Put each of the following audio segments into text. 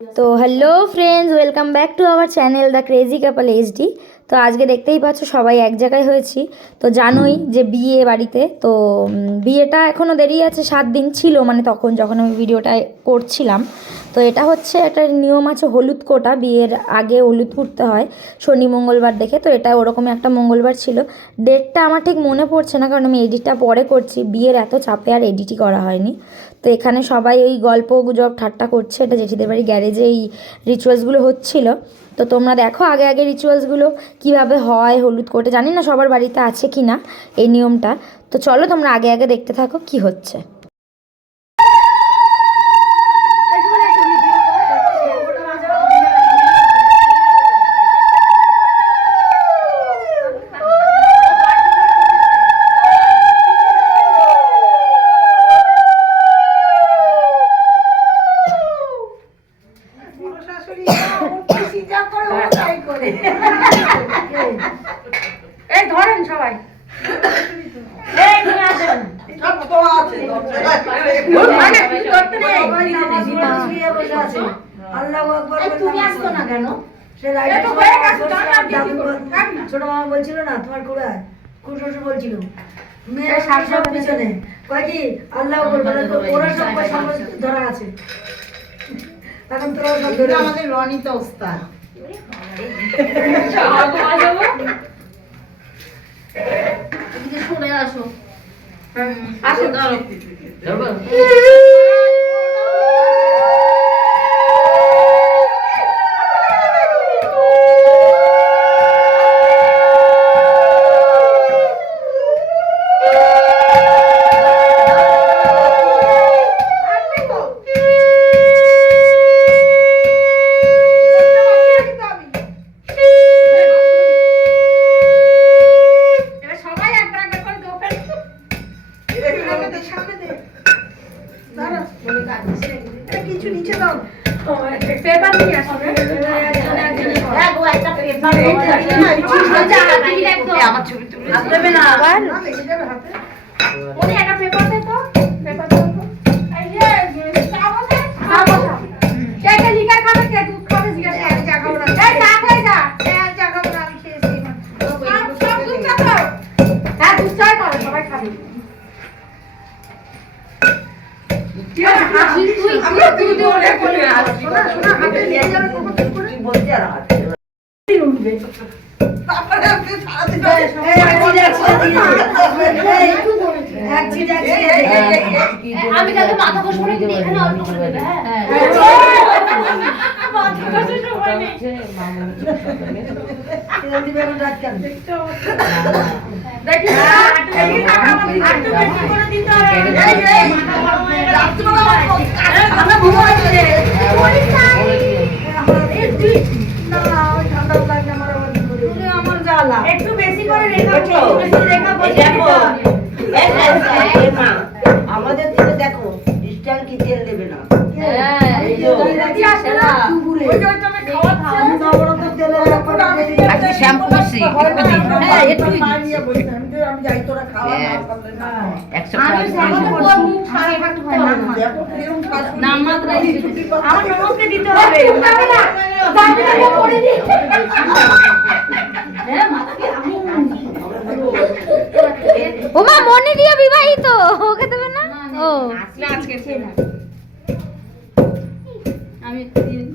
তো hello friends, welcome back to our channel the crazy couple HD. তো আজকে দেখতেই পাচ্ছ সবাই এক জায়গায় হয়েছি। তো জানোই যে বিয়ে বাড়িতে, তো বিয়েটা এখনও দেরি আছে, 7 দিন ছিল মানে তখন যখন আমি ভিডিওটা করছিলাম। তো এটা হচ্ছে একটা নিয়ম আছে, হলুদ কোটা, বিয়ের আগে হলুদ কুটতে হয় শনি মঙ্গলবার দেখে। তো এটা ওরকমই একটা মঙ্গলবার ছিল। ডেটটা আমার ঠিক মনে পড়ছে না, কারণ আমি এডিটটা পরে করছি, বিয়ের এত চাপে আর এডিটই করা হয়নি। তো এখানে সবাই ওই গল্প গুজব ঠাট্টা করছে, এটা জেঠিদের বাড়ি গ্যারেজে এই রিচুয়ালসগুলো হচ্ছিল। তো তোমরা দেখো আগে আগে রিচুয়ালসগুলো কীভাবে হয় হলুদ কোটে, জানি না সবার বাড়িতে আছে কি না এই নিয়মটা। তো চলো তোমরা আগে আগে দেখতে থাকো কি হচ্ছে। এই ধরেন সবাই ছোট মামা বলছিল না তোমার কুড়ায় বলছিল মেয়েরা সব পিছনে কয় কি আল্লাহ ওরা সব ধরা আছে। এখন তোরা সব ধরে আমাদের রনিতা ওস্তাদ শুনে আসো আসো ধরো কিছু নিচে দাও পেপার নিয়ে আসো আমার ছবি তুলে দেবে না উনি একটা পেপার দে তো পেপার দাও তো এই যে চামচে কে কে লিকার খাবে কে দুধ খাবে জিজ্ঞাসা এক জায়গা ওরা এই না খাই যা এক জায়গা ওরা আমি খেয়েছি সব দুধ চা খাও হ্যাঁ দুধ চাই পাবে সবাই খাবে আমি তাকে মাথা বসবো না এখানে অল্প করে দেবে হ্যাঁ মাথা বসে সময় নেই দেখি টাকা আটটু বেশি করে দিতে হবে আমরা ঘুমো আছে আমার জ্বালা একটু বেশি করে রেখা বেশি রেখা দেখো আমাদের থেকে দেখো স্টাইল কি তেল দেবে না শ্যাম্পু করছি ওমা মনে দিয়ে বিবাহিত ওকে দেবে না ও আজকে আমি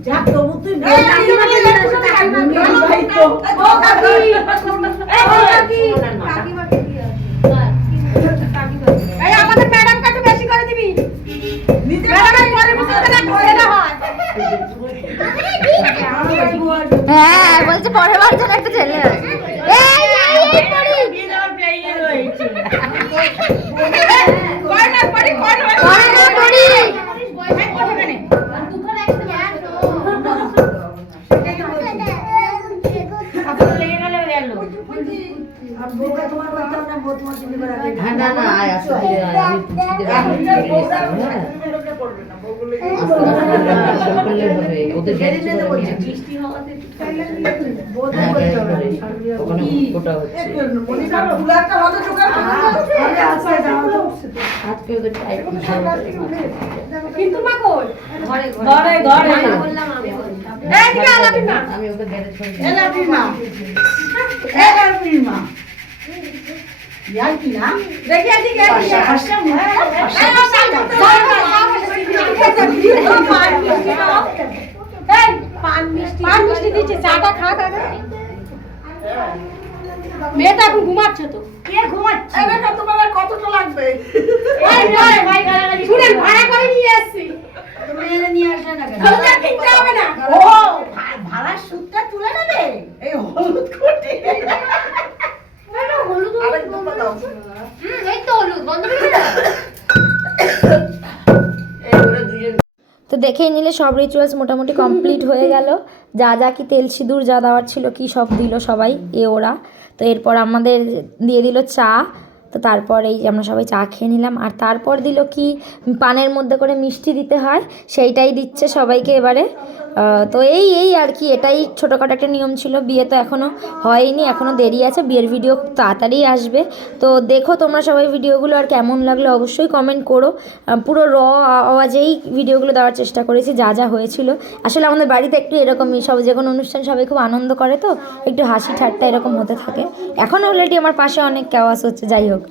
যা তবু তুই আমাদের ম্যাডাম কাটু বেশি করে দিবি হ্যাঁ বলছে পরের বার যেন একটা ছেলে আছে কিন্তু মা কই ঘরে ঘরে ঘরে বললাম এদিকে আলাপি না। আমি ওকে গেলে ছড়ি এলাপির মা এলাপির মা ইয়ার কি না দেখি এদিকে এদিকে। হাসলাম হ্যাঁ এই ও সাইড করতে হবে না, পান মিষ্টি দাও। এই পান মিষ্টি দিচ্ছে, চাটা খা খা খা। মেয়েটা এখন ঘুমাচ্ছে তো। কে ঘুমাচ্ছে এই দেখো তোমার আর কতটা লাগবে। শুনেন, ভাড়া করে নিয়ে আসছি। তুমি এনে নিয়ে আসলে না কেন সোজা কিনতে হবে না। ও ভাড়ার সুদটা তুলে নেবে এই হলুদ কোটি এই তো হলুদ বন্ধ করে দাও। তো দেখেই নিলে সব রিচুয়ালস মোটামুটি কমপ্লিট হয়ে গেল। যা যা কি তেল সিঁদুর যা দেওয়ার ছিল কি সব দিল সবাই ওরা। তো এরপর আমাদের দিয়ে দিল চা। তো তারপর এই যে আমরা সবাই চা খেয়ে নিলাম। আর তারপর দিল কি পানের মধ্যে করে মিষ্টি দিতে হয়, সেইটাই দিচ্ছে সবাইকে এবারে। তো এই আর কি, এটাই ছোটোখাটো একটা নিয়ম ছিল। বিয়ে তো এখনও হয়নি, এখনও দেরি আছে, বিয়ের ভিডিও খুব তাড়াতাড়ি আসবে। তো দেখো তোমরা সবাই ভিডিওগুলো, আর কেমন লাগলো অবশ্যই কমেন্ট করো। পুরো আওয়াজেই ভিডিওগুলো দেওয়ার চেষ্টা করেছি যা যা হয়েছিল। আসলে আমাদের বাড়িতে একটু এরকমই, সব যে কোনো অনুষ্ঠান সবাই খুব আনন্দ করে, তো একটু হাসি ঠাট্টা এরকম হতে থাকে। এখন অলরেডি আমার পাশে অনেক কেওয়াস হচ্ছে, যাই হোক।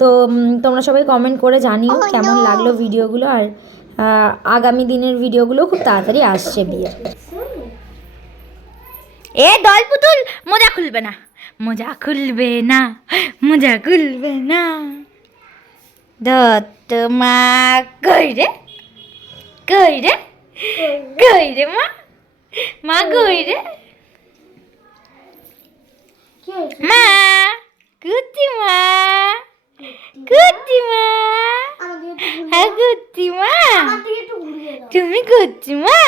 তো তোমরা সবাই কমেন্ট করে জানিও কেমন লাগলো ভিডিওগুলো। আর আগামী দিনের ভিডিওগুলো খুব তাড়াতাড়ি আসছে বিয়ের। এ দল পুতুল মজা খুলবে না, মজা খুলবে না, মজা খুলবে না। দত্ত মা কই রে, কই রে, কই রে মা, মা কই রে, মা কুতি মা, কুতি মা, হ্যাঁ কুতি মা, তুমি কুতি মা।